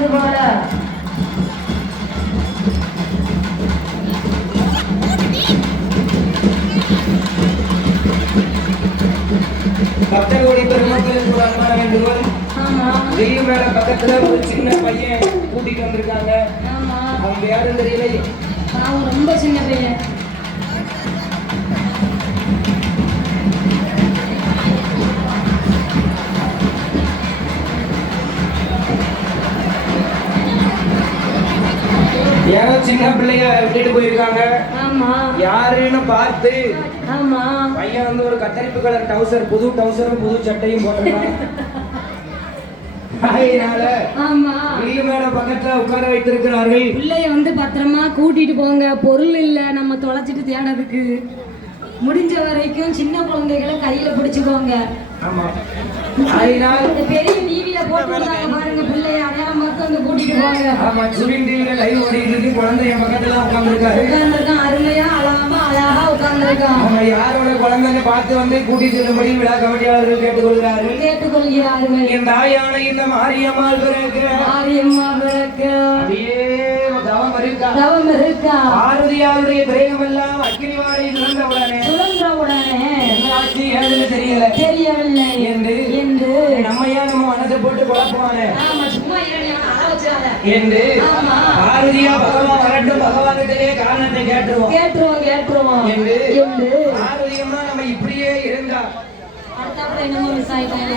வருவது போல. பக்தர்களுடைய பெருமக்களுக்கு ஒரு அன்பான வேண்டுகோள். தெய்வ மேல பக்கத்துல ஒரு சின்ன பையன் கூட்டிட்டு வந்திருக்காங்க. ஆமா. அவங்க யாரும் தெரியல நான் ரொம்ப சின்ன பையன். யாரோ சின்ன பிள்ளைய விட்டுட்டு போயிருக்காங்க. ஆமா. யாருன்னு பார்த்து ஆமா. பையன் வந்து ஒரு கத்தரிப்பு கலர் டவுசர் புது டவுசரும் புது சட்டையும் போட்டிருக்கான். அதனால ஆமா. வீடு மேல பக்கத்துல உட்கார வைத்திருக்கிறார்கள். பிள்ளைய வந்து பத்திரமா கூட்டிட்டு போங்க. பொருள் இல்ல நம்ம தொலைச்சிட்டு தேடுறதுக்கு. முடிஞ்ச வரைக்கும் சின்ன குழந்தைகளை கையில பிடிச்சுக்கோங்க. ஆமா. அதனால் பெரிய டிவியில போட்டு பாருங்க பார்த்து வந்து கூட்டிட்டு போங்க. ஆமா சுவின் டிவில லைவ் ஓடிட்டு இருக்கு. குழந்தை என் பக்கத்துல உட்காந்துருக்காரு உட்கார்ந்துருக்கான். அருமையா அழகாம அழகா உட்கார்ந்துருக்கான். அவங்க யாரோட குழந்தைன்னு பார்த்து வந்து கூட்டிட்டு செல்லும்படி விழா கமிட்டியாளர்கள் கேட்டுக்கொள்கிறார்கள். கேட்டுக்கொள்கிறார்கள். என் தாயான இந்த மாரியம்மாள் பிறகு மாரியம்மா பிறக்க. அப்படியே தவம் இருக்கா? தவம் இருக்கா? பாரதியாருடைய பிரேகமெல்லாம் அக்கினிவாடை சுழந்த உடனே. சுழன்ற உடனே. என்ன ஆச்சு ஏதுன்னு தெரியல. தெரியவில்லை. என்று என்று நம்ம ஏன் நம்ம மனசை போட்டு குழப்புவானே. என்று. பாரதியா பகவான் வரட்டும் பகவான்கிட்டே காரணத்தை கேட்டுருவோம். கேட்டுருவோம் கேட்டுருவோம். என்று என்று. பாரதியம்மா நம்ம இப்படியே இருந்தா. அடுத்தாப்புல என்னமோ மிஸ் ஆயிட்டாங்க.